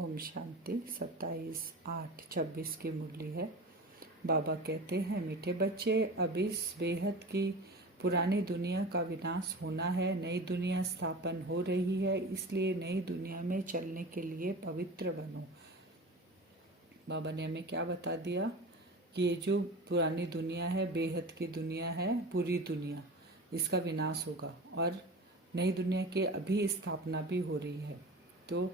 ओम शांति। 27/8/26 की मुरली है। बाबा कहते हैं, मीठे बच्चे, अब इस बेहद की पुरानी दुनिया का विनाश होना है, नई दुनिया स्थापन हो रही है, इसलिए नई दुनिया में चलने के लिए पवित्र बनो। बाबा ने हमें क्या बता दिया कि ये जो पुरानी दुनिया है, बेहद की दुनिया है, पूरी दुनिया, इसका विनाश होगा और नई दुनिया की अभी स्थापना भी हो रही है। तो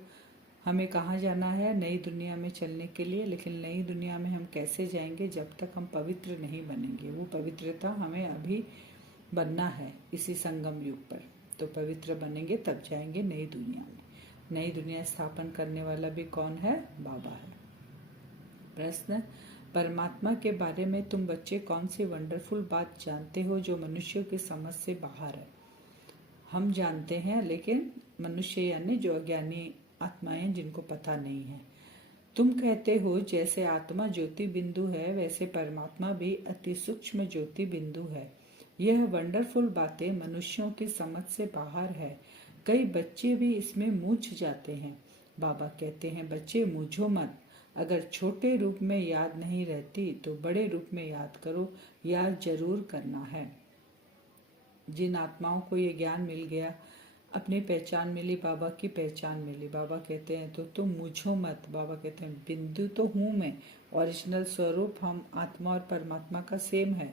हमें कहाँ जाना है? नई दुनिया में चलने के लिए। लेकिन नई दुनिया में हम कैसे जाएंगे जब तक हम पवित्र नहीं बनेंगे? वो पवित्रता हमें अभी बनना है इसी संगम युग पर। तो पवित्र बनेंगे तब जाएंगे नई दुनिया में। नई दुनिया स्थापन करने वाला भी कौन है? बाबा है। प्रश्न, परमात्मा के बारे में तुम बच्चे कौन सी वंडरफुल बात जानते हो जो मनुष्यों की समझ से बाहर है? हम जानते हैं, लेकिन मनुष्य यानी जो अज्ञानी आत्माएं, जिनको पता नहीं है। तुम कहते हो जैसे आत्मा ज्योति बिंदु है, वैसे परमात्मा भी अति सूक्ष्म ज्योति बिंदु है। यह वंडरफुल बातें मनुष्यों की समझ से बाहर है। कई बच्चे भी इसमें मूझ जाते हैं। बाबा कहते हैं, बच्चे मूझो मत। अगर छोटे रूप में याद नहीं रहती तो बड़े रूप में याद करो। याद जरूर करना है। जिन आत्माओं को ये ज्ञान मिल गया, अपनी पहचान मिली, बाबा की पहचान मिली, बाबा कहते हैं तो तुम मूझो मत। बाबा कहते हैं, बिंदु तो हूँ मैं, ओरिजिनल स्वरूप हम आत्मा और परमात्मा का सेम है,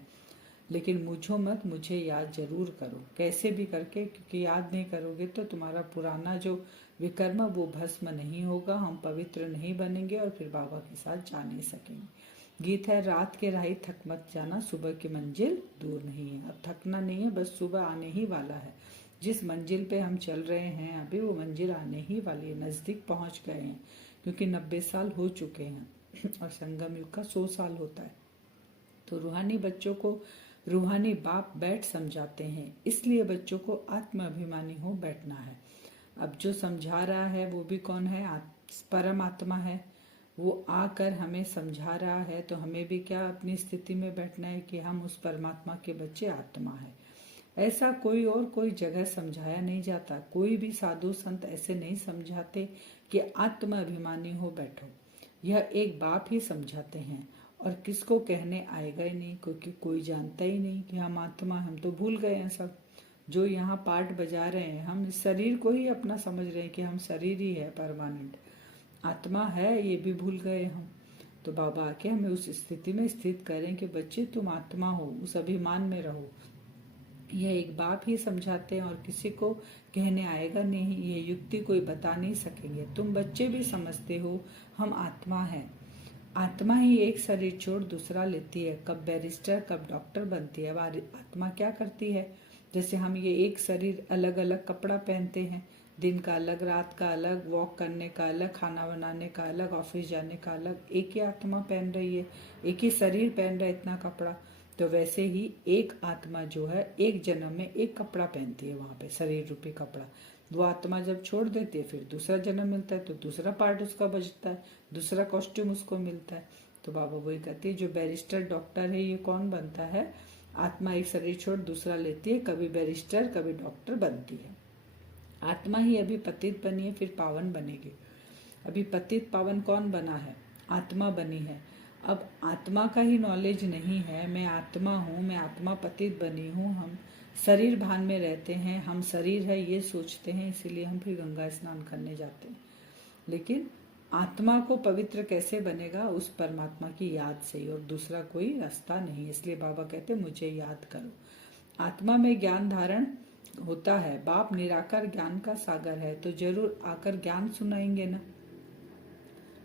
लेकिन मूझो मत, मुझे याद जरूर करो। कैसे भी करके, क्योंकि याद नहीं करोगे तो तुम्हारा पुराना जो विकर्म वो भस्म नहीं होगा, हम पवित्र नहीं बनेंगे और फिर बाबा के साथ जा नहीं सकेंगे। गीत है, रात के राही थक मत जाना, सुबह की मंजिल दूर नहीं है। अब थकना नहीं है, बस सुबह आने ही वाला है। जिस मंजिल पे हम चल रहे हैं अभी, वो मंजिल आने ही वाली है, नजदीक पहुंच गए हैं, क्योंकि 90 साल हो चुके हैं और संगम युग का 100 साल होता है। तो रूहानी बच्चों को रूहानी बाप बैठ समझाते हैं, इसलिए बच्चों को आत्म अभिमानी हो बैठना है। अब जो समझा रहा है वो भी कौन है? परमात्मा है। वो आकर हमें समझा रहा है, तो हमें भी क्या अपनी स्थिति में बैठना है कि हम उस परमात्मा के बच्चे आत्मा है। ऐसा कोई जगह समझाया नहीं जाता। कोई भी साधु संत ऐसे नहीं समझाते कि आत्म अभिमानी हो बैठो। यह एक बाप ही समझाते हैं और किसको कहने आएगा ही नहीं, क्योंकि कोई जानता ही नहीं कि हम आत्मा, हम तो भूल गए हैं सब। जो यहाँ पार्ट बजा रहे हैं, हम इस शरीर को ही अपना समझ रहे हैं कि हम शरीर ही है, परमानेंट आत्मा है, ये भी भूल गए हम। तो बाबा आके हमें उस स्थिति में स्थित करें कि बच्चे तुम आत्मा हो, उस अभिमान में रहो। यह एक बाप ही समझाते हैं और किसी को कहने आएगा नहीं, ये युक्ति कोई बता नहीं सकेंगे। तुम बच्चे भी समझते हो हम आत्मा हैं। आत्मा ही एक शरीर छोड़ दूसरा लेती है, कब बैरिस्टर कब डॉक्टर बनती है। अब आत्मा क्या करती है? जैसे हम ये एक शरीर, अलग अलग कपड़ा पहनते हैं, दिन का अलग, रात का अलग, वॉक करने का अलग, खाना बनाने का अलग, ऑफिस जाने का अलग। एक ही आत्मा पहन रही है, एक ही शरीर पहन रहा है इतना कपड़ा। तो वैसे ही एक आत्मा जो है, एक जन्म में एक कपड़ा पहनती है, वहां पे शरीर रूपी कपड़ा। वो आत्मा जब छोड़ देती है, फिर दूसरा जन्म मिलता है, तो दूसरा पार्ट उसका बचता है, दूसरा कॉस्ट्यूम उसको मिलता है। तो बाबा वही कहती है, जो बैरिस्टर डॉक्टर है, ये कौन बनता है? आत्मा एक शरीर छोड़ दूसरा लेती है, कभी बैरिस्टर कभी डॉक्टर बनती है। आत्मा ही अभी पतित बनी है, फिर पावन बनेगी। अभी पतित पावन कौन बना है? आत्मा बनी है। अब आत्मा का ही नॉलेज नहीं है, मैं आत्मा हूँ, मैं आत्मा पतित बनी हूँ। हम शरीर भान में रहते हैं, हम शरीर है ये सोचते हैं, इसीलिए हम फिर गंगा स्नान करने जाते हैं। लेकिन आत्मा को पवित्र कैसे बनेगा? उस परमात्मा की याद से ही, और दूसरा कोई रास्ता नहीं। इसलिए बाबा कहते मुझे याद करो। आत्मा में ज्ञान धारण होता है। बाप निराकार ज्ञान का सागर है, तो जरूर आकर ज्ञान सुनाएंगे ना।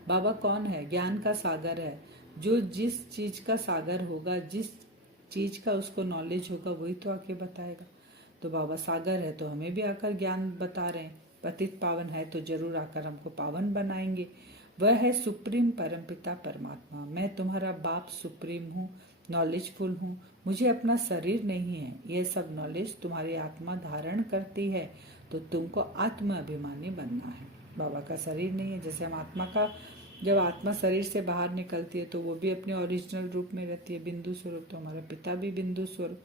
बाबा कौन है? ज्ञान का सागर है। जो जिस चीज का सागर होगा, जिस चीज का उसको नॉलेज होगा, वही तो आके बताएगा। तो बाबा सागर है, तो हमें भी आकर ज्ञान बता रहे हैं। पतित पावन है, तो जरूर आकर हमको पावन बनाएंगे। वह है सुप्रीम परमपिता परमात्मा। मैं तुम्हारा बाप सुप्रीम हूँ, नॉलेजफुल हूँ। मुझे अपना शरीर नहीं है, यह सब नॉलेज तुम्हारी आत्मा धारण करती है, तो तुमको आत्म अभिमानी बनना है। बाबा का शरीर नहीं है। जैसे हम आत्मा का, जब आत्मा शरीर से बाहर निकलती है तो वो भी अपने ओरिजिनल रूप में रहती है, बिंदु स्वरूप। तो हमारा पिता भी बिंदु स्वरूप।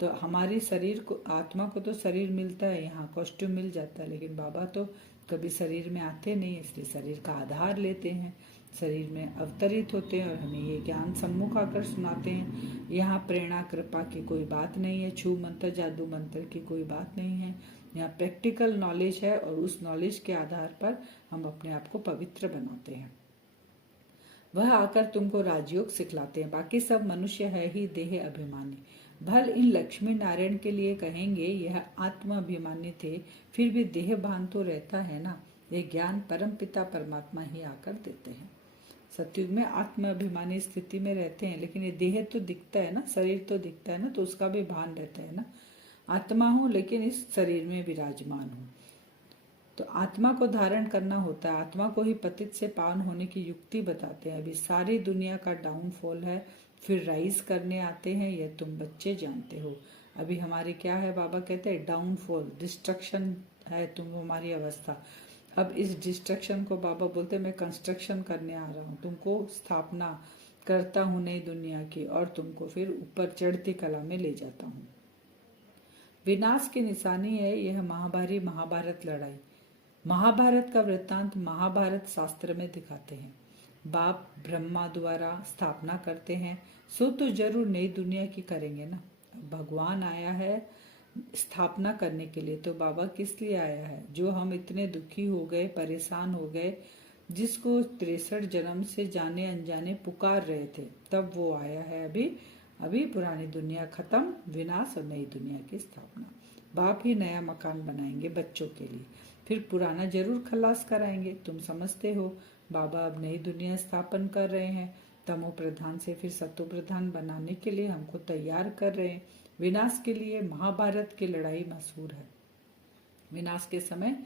तो हमारी शरीर को, आत्मा को तो शरीर मिलता है, यहाँ कॉस्ट्यूम मिल जाता है, लेकिन बाबा तो कभी शरीर में आते नहीं, इसलिए शरीर का आधार लेते हैं, शरीर में अवतरित होते हैं और हमें ये ज्ञान सम्मुख आकर सुनाते हैं। यहाँ प्रेरणा कृपा की कोई बात नहीं है, छू मंत्र जादू मंत्र की कोई बात नहीं है। यहाँ प्रैक्टिकल नॉलेज है और उस नॉलेज के आधार पर हम अपने आप को पवित्र बनाते हैं। वह आकर तुमको राजयोग सिखलाते हैं। बाकी सब मनुष्य है ही देह अभिमानी। भल इन लक्ष्मी नारायण के लिए कहेंगे यह आत्म अभिमानी थे, फिर भी देह भान तो रहता है ना। ये ज्ञान परम पिता परमात्मा ही आकर देते हैं। सतयुग में आत्म अभिमानी स्थिति में रहते हैं, लेकिन ये देह तो दिखता है ना, शरीर तो दिखता है ना, तो उसका भी भान रहता है ना। आत्मा हूँ लेकिन इस शरीर में विराजमान हूँ, तो आत्मा को धारण करना होता है। आत्मा को ही पतित से पावन होने की युक्ति बताते हैं। अभी सारी दुनिया का डाउनफॉल है, फिर राइज करने आते हैं, यह तुम बच्चे जानते हो। अभी हमारी क्या है, बाबा कहते हैं डाउनफॉल, डिस्ट्रक्शन है तुम हमारी अवस्था। अब इस डिस्ट्रक्शन को बाबा बोलते हैं मैं कंस्ट्रक्शन करने आ रहा हूँ, तुमको स्थापना करता हूँ नई दुनिया की और तुमको फिर ऊपर चढ़ती कला में ले जाता हूँ। विनाश की निशानी है यह महाभारत लड़ाई। महाभारत का वृत्तांत महाभारत शास्त्र में दिखाते हैं। बाप ब्रह्मा द्वारा स्थापना करते हैं, सो तो जरूर नई दुनिया की करेंगे ना। भगवान आया है स्थापना करने के लिए, तो बाबा किस लिए आया है? जो हम इतने दुखी हो गए, परेशान हो गए, जिसको 63 जन्म से जाने अनजाने पुकार रहे थे, तब वो आया है। अभी पुरानी दुनिया खत्म, विनाश और नई दुनिया की स्थापना। बाप ही नया मकान बनाएंगे बच्चों के लिए, फिर पुराना जरूर खलास कराएंगे। तुम समझते हो बाबा अब नई दुनिया स्थापन कर रहे हैं, तमो प्रधान से फिर सतो प्रधान बनाने के लिए हमको तैयार कर रहे हैं। विनाश के लिए महाभारत की लड़ाई मशहूर है। विनाश के समय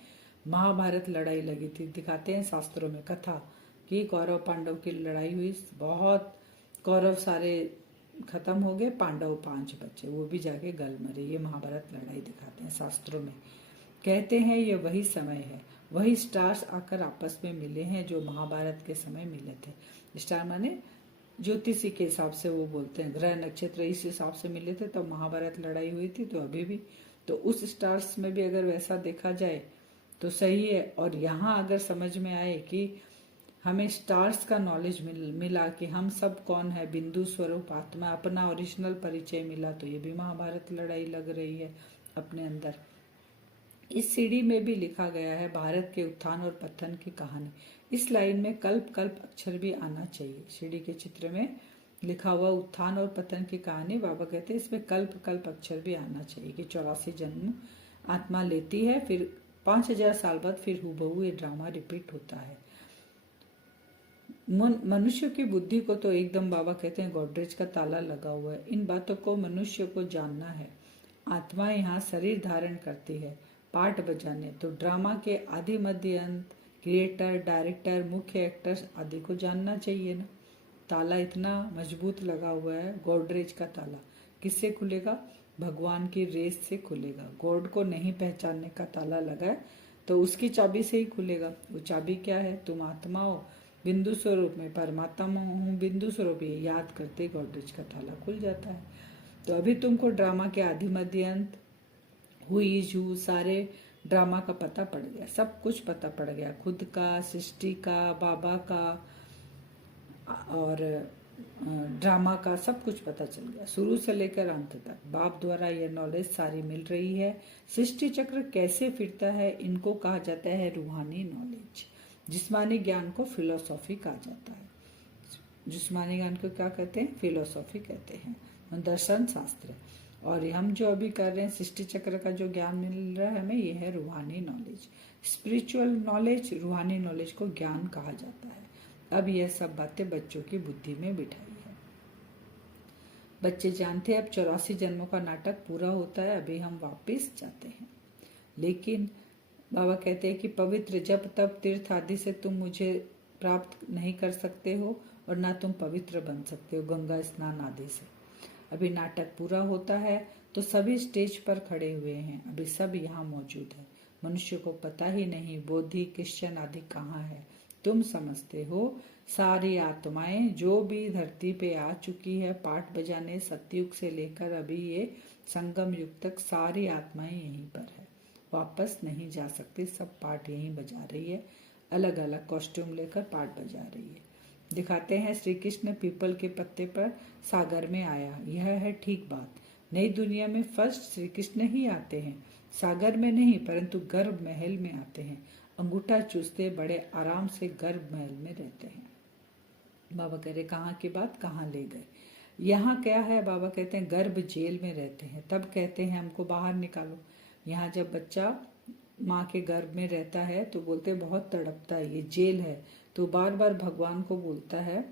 महाभारत लड़ाई लगी थी, दिखाते हैं शास्त्रों में कथा कि कौरव पांडव की लड़ाई हुई। बहुत कौरव सारे खत्म हो गए, पांडव 5 बचे, वो भी जाके गल मरे। ये महाभारत लड़ाई दिखाते हैं शास्त्रों में। कहते हैं ये वही समय है, वही स्टार्स आकर आपस में मिले हैं जो महाभारत के समय मिले थे। स्टार माने ज्योतिषी के हिसाब से वो बोलते हैं, ग्रह नक्षत्र इस हिसाब से मिले थे, तो महाभारत लड़ाई हुई थी। तो अभी भी तो उस स्टार्स में भी अगर वैसा देखा जाए तो सही है। और यहाँ अगर समझ में आए कि हमें स्टार्स का नॉलेज मिला कि हम सब कौन है, बिंदु स्वरूप आत्मा, अपना ओरिजिनल परिचय मिला, तो ये भी महाभारत लड़ाई लग रही है अपने अंदर। इस सीढ़ी में भी लिखा गया है भारत के उत्थान और पतन की कहानी। इस लाइन में कल्प कल्प अक्षर भी आना चाहिए। सीढ़ी के चित्र में लिखा हुआ उत्थान और पतन की कहानी, बाबा कहते हैं इसमें कल्प कल्प अक्षर भी आना चाहिए कि 84 जन्म आत्मा लेती है, फिर 5000 साल बाद फिर हूबहू ये ड्रामा रिपीट होता है। मनुष्य की बुद्धि को तो एकदम बाबा कहते हैं गोडरेज का ताला लगा हुआ है। इन बातों को मनुष्य को जानना है। आत्मा यहाँ शरीर धारण करती है पार्ट बजाने, तो ड्रामा के आदि मध्य अंत, क्रिएटर, डायरेक्टर, मुख्य एक्टर्स आदि को जानना चाहिए ना। ताला इतना मजबूत लगा हुआ है, गोडरेज का ताला किससे खुलेगा? भगवान की रेस से खुलेगा। गॉड को नहीं पहचानने का ताला लगा है तो उसकी चाबी से ही खुलेगा। वो चाबी क्या है? तुम आत्मा हो, बिंदु स्वरूप में परमात्मा हूँ, बिंदु स्वरूप ये याद करते गोडरेज का ताला खुल जाता है। तो अभी तुमको ड्रामा के आदि मध्य अंत, हुई सारे ड्रामा का पता पड़ गया, सब कुछ पता पड़ गया, खुद का, सृष्टि का, बाबा का और ड्रामा का सब कुछ पता चल गया, शुरू से लेकर अंत तक। बाप द्वारा यह नॉलेज सारी मिल रही है। सृष्टि चक्र कैसे फिरता है, इनको कहा जाता है रूहानी नॉलेज। जिस्मानी ज्ञान को फिलोसॉफी कहा जाता है। जिस्मानी ज्ञान को क्या कहते हैं? फिलोसॉफी कहते हैं, दर्शन शास्त्र। और हम जो अभी कर रहे हैं सृष्टि चक्र का जो ज्ञान मिल रहा है हमें, यह है रूहानी नॉलेज। स्पिरिचुअल नॉलेज, रूहानी नॉलेज को ज्ञान कहा जाता है। अब यह सब बातें बच्चों की बुद्धि में बिठाई है। बच्चे जानते हैं अब 84 जन्मों का नाटक पूरा होता है, अभी हम वापस जाते हैं। लेकिन बाबा कहते हैं कि पवित्र जब तब तीर्थ आदि से तुम मुझे प्राप्त नहीं कर सकते हो और ना तुम पवित्र बन सकते हो गंगा स्नान आदि से। अभी नाटक पूरा होता है तो सभी स्टेज पर खड़े हुए हैं, अभी सब यहाँ मौजूद है। मनुष्य को पता ही नहीं बोधि क्रिश्चियन आदि कहाँ है। तुम समझते हो सारी आत्माएं जो भी धरती पे आ चुकी है पाठ बजाने, सतयुग से लेकर अभी ये संगम युग तक सारी आत्माएं यहीं पर है। वापस नहीं जा सकते। सब पार्ट यहीं बजा रही है, अलग अलग कॉस्ट्यूम लेकर पार्ट बजा रही है। दिखाते हैं श्री कृष्ण पीपल के पत्ते पर सागर में आया। यह है ठीक बात। नई दुनिया में फर्स्ट श्री कृष्ण ही आते हैं, सागर में नहीं परंतु गर्भ महल में आते हैं। अंगूठा चूसते बड़े आराम से गर्भ महल में रहते हैं। बाबा कह रहे कहाँ की बात कहाँ ले गए। यहाँ क्या है, बाबा कहते हैं गर्भ जेल में रहते हैं, तब कहते हैं हमको बाहर निकालो। यहाँ जब बच्चा माँ के गर्भ में रहता है तो बोलते बहुत तड़पता है, ये जेल है। तो बार बार भगवान को बोलता है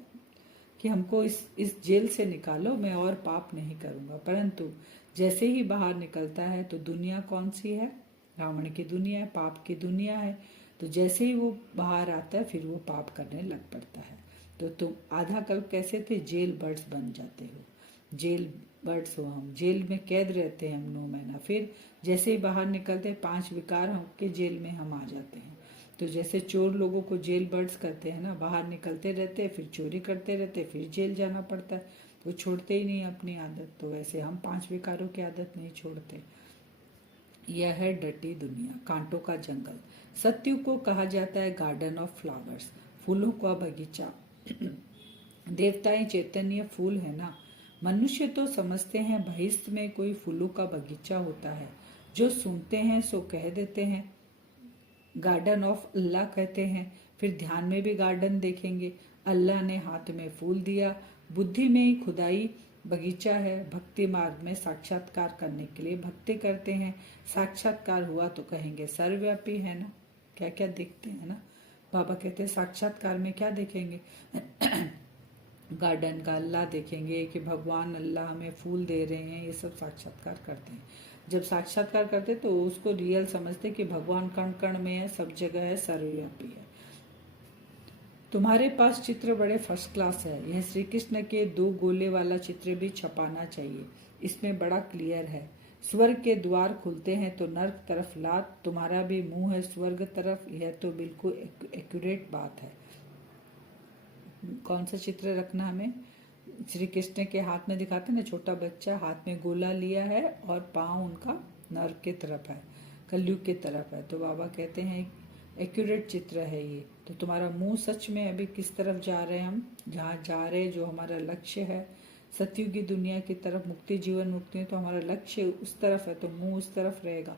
कि हमको इस जेल से निकालो, मैं और पाप नहीं करूँगा। परंतु जैसे ही बाहर निकलता है तो दुनिया कौन सी है, रावण की दुनिया है, पाप की दुनिया है। तो जैसे ही वो बाहर आता है फिर वो पाप करने लग पड़ता है। तो तुम आधा कल्प कैसे थे, जेल बर्ड्स बन जाते हो, जेल बर्ड्स हो हम, जेल में कैद रहते हैं हम 9 महीना। फिर जैसे ही बाहर निकलते हैं 5 विकार के जेल में हम आ जाते हैं। तो जैसे चोर लोगों को जेल बर्ड्स करते हैं ना, बाहर निकलते रहते हैं फिर चोरी करते रहते हैं, फिर जेल जाना पड़ता है, वो छोड़ते ही नहीं अपनी आदत। तो वैसे हम 5 विकारों की आदत नहीं छोड़ते। यह है डटी दुनिया, कांटों का जंगल। सत्युग को कहा जाता है गार्डन ऑफ फ्लावर्स, फूलों का बगीचा। देवताएं चैतन्य फूल है ना। मनुष्य तो समझते हैं बहिष्ठ में कोई फूलों का बगीचा होता है, जो सुनते हैं सो कह देते हैं गार्डन ऑफ अल्लाह कहते हैं। फिर ध्यान में भी गार्डन देखेंगे, अल्लाह ने हाथ में फूल दिया, बुद्धि में ही खुदाई बगीचा है। भक्ति मार्ग में साक्षात्कार करने के लिए भक्ति करते हैं, साक्षात्कार हुआ तो कहेंगे सर्वव्यापी है ना। क्या क्या देखते हैं ना, बाबा कहते हैं साक्षात्कार में क्या देखेंगे गार्डन का अल्लाह देखेंगे कि भगवान अल्लाह हमें फूल दे रहे हैं, ये सब साक्षात्कार करते हैं। जब साक्षात्कार करते तो उसको रियल समझते कि भगवान कण कण में है, सब जगह है, सर्वव्यापी है। तुम्हारे पास चित्र बड़े फर्स्ट क्लास है, यह श्री कृष्ण के 2 गोले वाला चित्र भी छपाना चाहिए, इसमें बड़ा क्लियर है। स्वर्ग के द्वार खुलते हैं तो नर्क तरफ लात, तुम्हारा भी मुंह है स्वर्ग तरफ, यह तो बिल्कुल एक्यूरेट बात है। कौन सा चित्र रखना हमें, श्री कृष्ण के हाथ में दिखाते ना, छोटा बच्चा हाथ में गोला लिया है और पांव उनका नर्क के तरफ है, कलयुग के तरफ है। तो बाबा कहते हैं एक्यूरेट चित्र है ये। तो तुम्हारा मुंह सच में अभी किस तरफ जा रहे हैं हम, जहाँ जा रहे हैं जो हमारा लक्ष्य है सतयुग की दुनिया की तरफ, मुक्ति जीवन मुक्ति, तो हमारा लक्ष्य उस तरफ है तो मुंह उस तरफ रहेगा।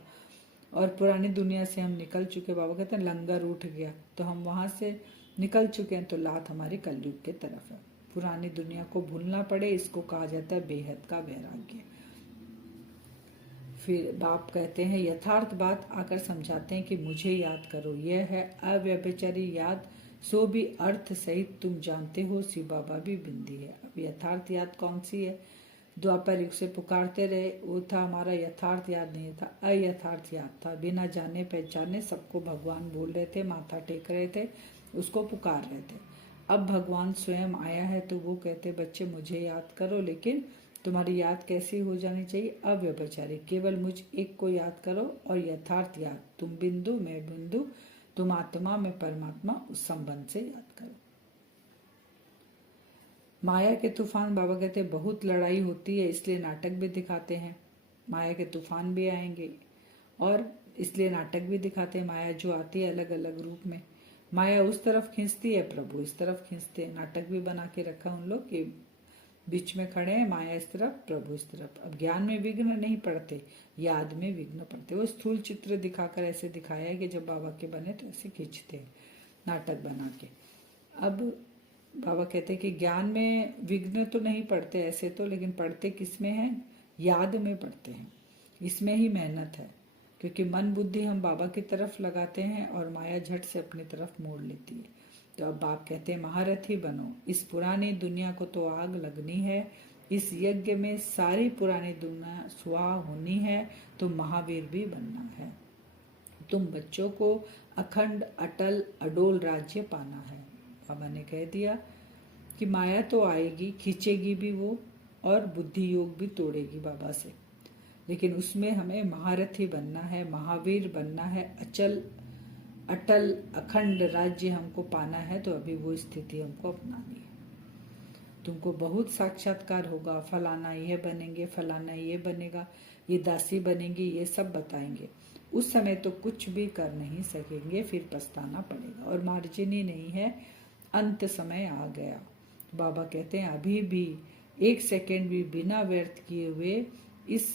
और पुरानी दुनिया से हम निकल चुके, बाबा कहते हैं लंगर उठ गया, तो हम वहां से निकल चुके हैं, तो लात हमारी कलयुग के तरफ है। पुरानी दुनिया को भूलना पड़े, इसको कहा जाता है बेहद का वैराग्य। फिर बाप कहते हैं यथार्थ बात आकर समझाते हैं कि मुझे याद करो, यह है अव्यभिचारी याद, सो भी अर्थ सहित तुम जानते हो, शिव बाबा भी बिंदी है। अब यथार्थ याद कौन सी है, द्वापर युग से पुकारते रहे, वो था हमारा यथार्थ याद नहीं था, अयथार्थ याद था। बिना जाने पहचाने सबको भगवान बोल रहे थे, माथा टेक रहे थे, उसको पुकार रहे थे। अब भगवान स्वयं आया है तो वो कहते बच्चे मुझे याद करो, लेकिन तुम्हारी याद कैसी हो जानी चाहिए, अव्यभिचारी, केवल मुझ एक को याद करो और यथार्थ याद, तुम बिंदु मैं बिंदु, तुम आत्मा में परमात्मा, उस संबंध से याद करो। माया के तूफान, बाबा कहते बहुत लड़ाई होती है इसलिए नाटक भी दिखाते हैं, माया के तूफान भी आएंगे और इसलिए नाटक भी दिखाते हैं। माया जो आती है अलग अलग रूप में, माया उस तरफ खींचती है, प्रभु इस तरफ खींचते हैं। नाटक भी बना के रखा उन लोग कि बीच में खड़े हैं, माया इस तरफ प्रभु इस तरफ। अब ज्ञान में विघ्न नहीं पड़ते, याद में विघ्न पड़ते। वो स्थूल चित्र दिखाकर ऐसे दिखाया है कि जब बाबा के बने तो ऐसे खींचते हैं नाटक बना के। अब बाबा कहते हैं कि ज्ञान में विघ्न तो नहीं पड़ते ऐसे तो, लेकिन पड़ते किस में है, याद में पड़ते हैं। इसमें ही मेहनत है, क्योंकि मन बुद्धि हम बाबा की तरफ लगाते हैं और माया झट से अपनी तरफ मोड़ लेती है। तो अब बाप कहते हैं महारथी बनो, इस पुरानी दुनिया को तो आग लगनी है, इस यज्ञ में सारी पुरानी दुनिया स्वाहा होनी है, तो महावीर भी बनना है। तुम बच्चों को अखंड अटल अडोल राज्य पाना है। बाबा ने कह दिया कि माया तो आएगी, खींचेगी भी वो, और बुद्धि योग भी तोड़ेगी बाबा से, लेकिन उसमें हमें महारथी बनना है, महावीर बनना है, अटल अखंड राज्य हमको पाना है। तो अभी वो स्थिति हमको अपनानी है। तुमको बहुत साक्षात्कार होगा, फलाना ये बनेंगे, फलाना ये बनेगा, ये दासी बनेंगी, ये सब बताएंगे। उस समय तो कुछ भी कर नहीं सकेंगे, फिर पछताना पड़ेगा और मार्जिन ही नहीं है, अंत समय आ गया। बाबा कहते हैं अभी भी 1 सेकंड भी बिना व्यर्थ किए हुए इस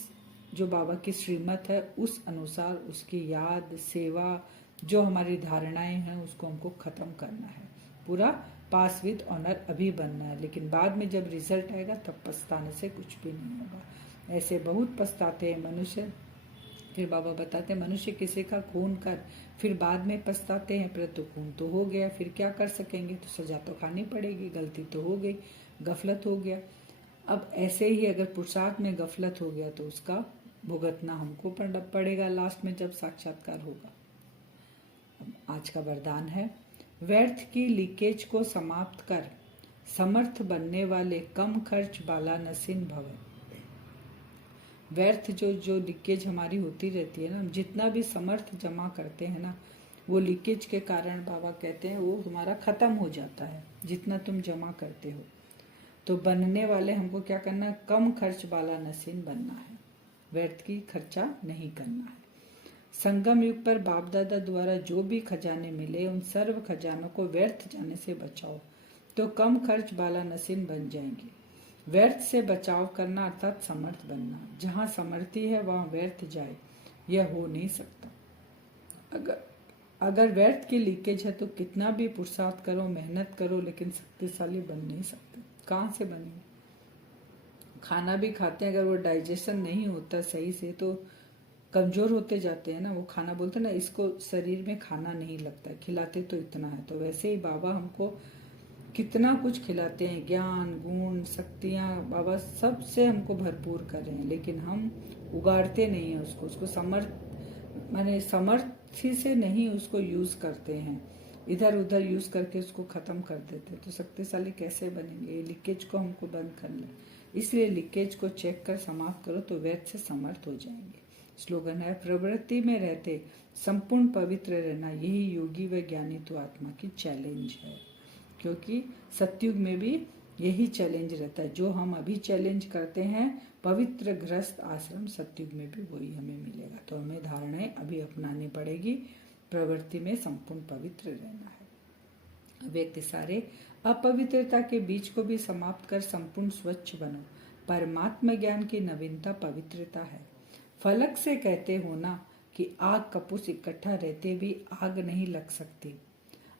जो बाबा की श्रीमत है उस अनुसार उसकी याद सेवा जो हमारी धारणाएं हैं उसको हमको खत्म करना है। पूरा पास विद ऑनर अभी बनना है, लेकिन बाद में जब रिजल्ट आएगा तब पछताने से कुछ भी नहीं होगा। ऐसे बहुत पछताते हैं मनुष्य। फिर बाबा बताते हैं मनुष्य किसी का खून कर फिर बाद में पछताते हैं, परंतु खून तो हो गया, फिर क्या कर सकेंगे, तो सजा तो खानी पड़ेगी, गलती तो हो गई, गफलत हो गया। अब ऐसे ही अगर पुरुषार्थ में गफलत हो गया तो उसका भुगतना हमको पड़ेगा लास्ट में जब साक्षात्कार होगा। आज का वरदान है, व्यर्थ की लीकेज को समाप्त कर समर्थ बनने वाले कम खर्च बाला नसीन भवन। व्यर्थ जो लीकेज हमारी होती रहती है ना, जितना भी समर्थ जमा करते हैं ना, वो लीकेज के कारण बाबा कहते हैं वो तुम्हारा खत्म हो जाता है जितना तुम जमा करते हो। तो बनने वाले हमको क्या करना है, कम खर्च वाला नसीन बनना है, व्यर्थ की खर्चा नहीं करना है। संगम युग पर बाप दादा द्वारा जो भी खजाने मिले उन सर्व खजानों को व्यर्थ जाने से बचाओ तो कम खर्च वाला नसीन बन जाएंगे। व्यर्थ से बचाव करना अर्थात समर्थ बनना। जहाँ समर्थी है वहाँ व्यर्थ जाए, यह हो नहीं सकता। अगर व्यर्थ की लीकेज है तो कितना भी पुरुषार्थ करो, मेहनत करो, लेकिन शक्तिशाली बन नहीं सकते। कहाँ से बनेंगे? खाना भी खाते हैं, अगर वो डाइजेशन नहीं होता सही से तो कमजोर होते जाते हैं ना। वो खाना बोलते हैं ना, इसको शरीर में खाना नहीं लगता, खिलाते तो इतना है। तो वैसे ही बाबा हमको कितना कुछ खिलाते हैं, ज्ञान गुण शक्तियाँ बाबा सबसे हमको भरपूर कर रहे हैं, लेकिन हम उगाड़ते नहीं हैं उसको माने समर्थी से नहीं उसको यूज करते हैं, इधर उधर यूज करके उसको खत्म कर देते हैं। तो शक्तिशाली कैसे बनेंगे? ये लीकेज को हमको बंद करना है, इसलिए लीकेज को चेक कर समाप्त करो तो व्यर्थ से समर्थ हो जाएंगे। स्लोगन है, प्रवृत्ति में रहते संपूर्ण पवित्र रहना, यही योगी व ज्ञानी तो आत्मा की चैलेंज है। क्योंकि सतयुग में भी यही चैलेंज रहता है, जो हम अभी चैलेंज करते हैं पवित्र गृहस्थ आश्रम, सतयुग में भी वही हमें मिलेगा। तो हमें धारणाएं अभी अपनानी पड़ेगी, प्रवृत्ति में संपूर्ण पवित्र रहना है। व्यक्ति सारे अपवित्रता के बीज को भी समाप्त कर संपूर्ण स्वच्छ बनो। परमात्मा ज्ञान की नवीनता पवित्रता है। फलक से कहते हो ना कि आग कपूस इकट्ठा रहते भी आग नहीं लग सकती।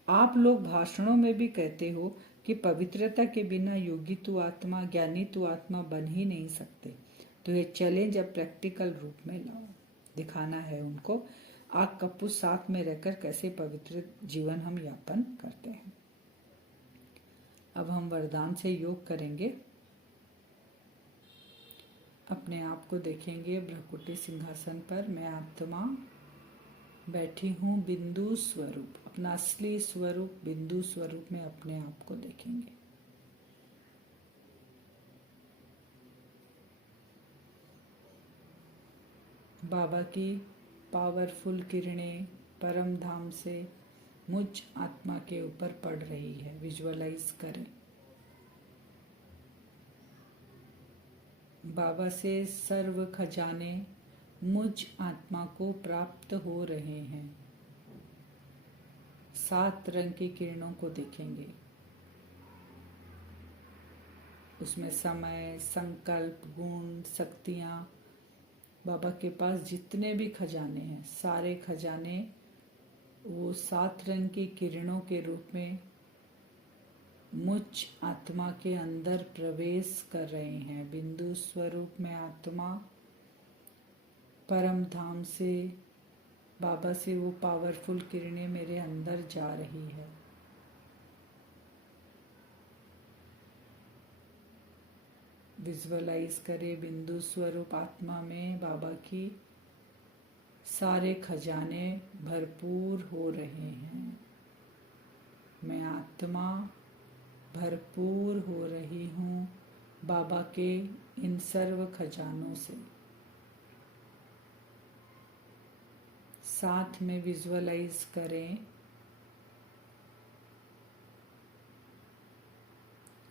आप लोग भाषणों में भी कहते हो कि पवित्रता के बिना योगी तु आत्मा ज्ञानी तु आत्मा बन ही नहीं सकते। तो ये चैलेंज अब प्रैक्टिकल रूप में लाओ, दिखाना है उनको आग कपूस साथ में रहकर कैसे पवित्र जीवन हम यापन करते हैं। अब हम वरदान से योग करेंगे। अपने आप को देखेंगे ब्रह्मकुटी सिंहासन पर, मैं आत्मा बैठी हूँ बिंदु स्वरूप, अपना असली स्वरूप बिंदु स्वरूप में अपने आप को देखेंगे। बाबा की पावरफुल किरणें परम धाम से मुझ आत्मा के ऊपर पड़ रही है, विजुअलाइज करें। बाबा से सर्व खजाने मुझ आत्मा को प्राप्त हो रहे हैं। 7 रंग की किरणों को देखेंगे, उसमें समय संकल्प गुण शक्तियाँ, बाबा के पास जितने भी खजाने हैं सारे खजाने वो 7 रंग की किरणों के रूप में मुझ आत्मा के अंदर प्रवेश कर रहे हैं। बिंदु स्वरूप में आत्मा परम धाम से बाबा से वो पावरफुल किरणें मेरे अंदर जा रही है। विजुअलाइज करें बिंदु स्वरूप आत्मा में बाबा की सारे खजाने भरपूर हो रहे हैं। मैं आत्मा भरपूर हो रही हूँ बाबा के इन सर्व खजानों से। साथ में विजुअलाइज करें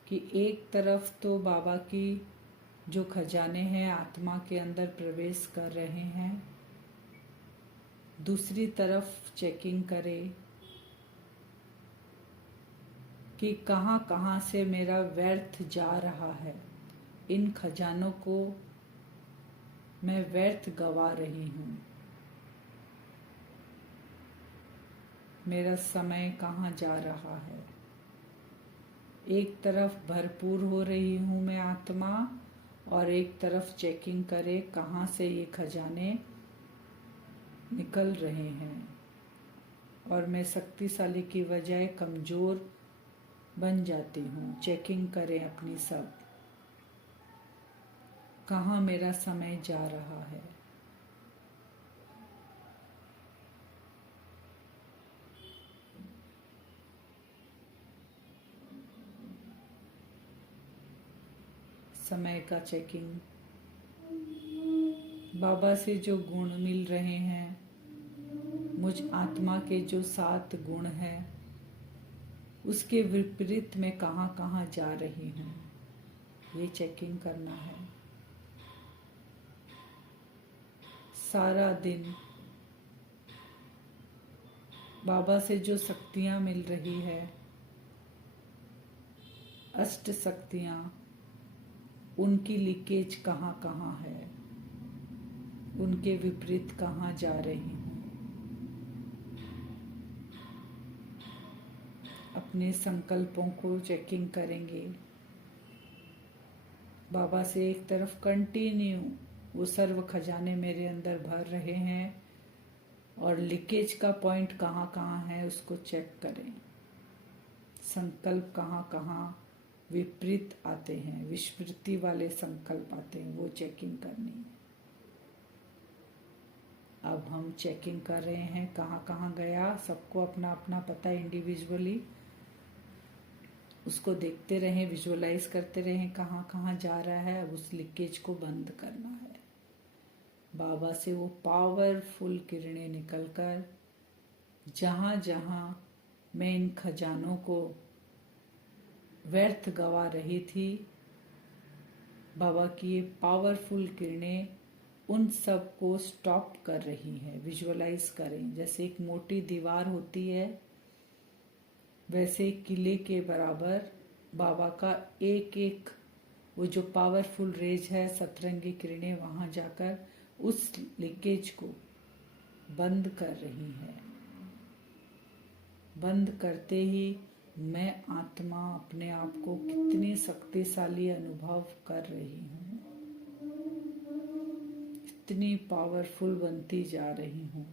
कि एक तरफ तो बाबा की जो खजाने हैं आत्मा के अंदर प्रवेश कर रहे हैं, दूसरी तरफ चेकिंग करें कि कहाँ कहाँ से मेरा व्यर्थ जा रहा है। इन खजानों को मैं व्यर्थ गवा रही हूँ। मेरा समय कहाँ जा रहा है। एक तरफ भरपूर हो रही हूँ मैं आत्मा, और एक तरफ चेकिंग करे कहाँ से ये खजाने निकल रहे हैं, और मैं शक्तिशाली की बजाय कमजोर बन जाती हूँ। चेकिंग करें अपनी सब, कहाँ मेरा समय जा रहा है। समय का चेकिंग। बाबा से जो गुण मिल रहे हैं, मुझ आत्मा के जो 7 गुण हैं, उसके विपरीत में कहाँ कहाँ जा रही हूँ, ये चेकिंग करना है। सारा दिन बाबा से जो शक्तियाँ मिल रही है, अष्ट शक्तियाँ, उनकी लीकेज कहाँ कहाँ है, उनके विपरीत कहाँ जा रही हूँ। अपने संकल्पों को चेकिंग करेंगे। बाबा से एक तरफ कंटिन्यू वो सर्व खजाने मेरे अंदर भर रहे हैं, और लीकेज का पॉइंट कहाँ कहाँ है उसको चेक करें। संकल्प कहाँ कहाँ विपरीत आते हैं, विस्मृति वाले संकल्प आते हैं, वो चेकिंग करनी है। अब हम चेकिंग कर रहे हैं कहाँ कहाँ गया। सबको अपना अपना पता है इंडिविजुअली, उसको देखते रहें, विजुअलाइज करते रहें कहाँ कहाँ जा रहा है। उस लीकेज को बंद करना है। बाबा से वो पावरफुल किरणें निकलकर जहाँ जहाँ मैं इन खजानों को व्यर्थ गवा रही थी, बाबा की ये पावरफुल किरणें उन सब को स्टॉप कर रही है। विजुअलाइज करें, जैसे एक मोटी दीवार होती है, वैसे किले के बराबर बाबा का एक एक वो जो पावरफुल रेज है, सतरंगी किरणें वहां जाकर उस लीकेज को बंद कर रही है। बंद करते ही मैं आत्मा अपने आप को कितनी शक्तिशाली अनुभव कर रही हूँ, इतनी पावरफुल बनती जा रही हूँ।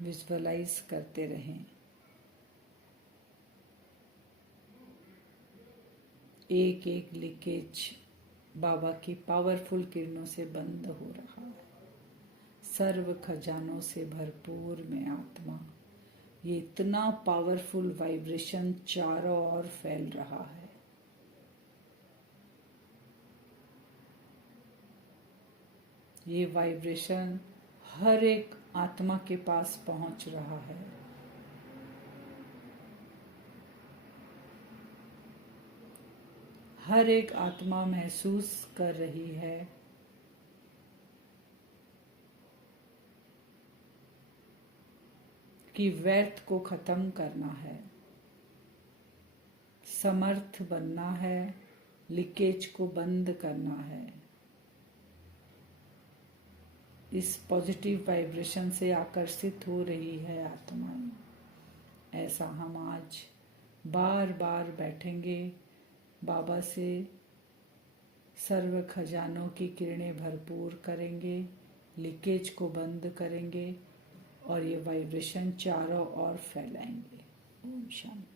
विजुअलाइज करते रहें। एक एक लीकेज बाबा की पावरफुल किरणों से बंद हो रहा है। सर्व खजानों से भरपूर में आत्मा, ये इतना पावरफुल वाइब्रेशन चारों ओर फैल रहा है। ये वाइब्रेशन हर एक आत्मा के पास पहुंच रहा है। हर एक आत्मा महसूस कर रही है कि व्यर्थ को खत्म करना है, समर्थ बनना है, लीकेज को बंद करना है। इस पॉजिटिव वाइब्रेशन से आकर्षित हो रही है आत्माएं। ऐसा हम आज बार बार बैठेंगे, बाबा से सर्व खजानों की किरणें भरपूर करेंगे, लीकेज को बंद करेंगे, और ये वाइब्रेशन चारों ओर फैलाएंगे। ओम शांति।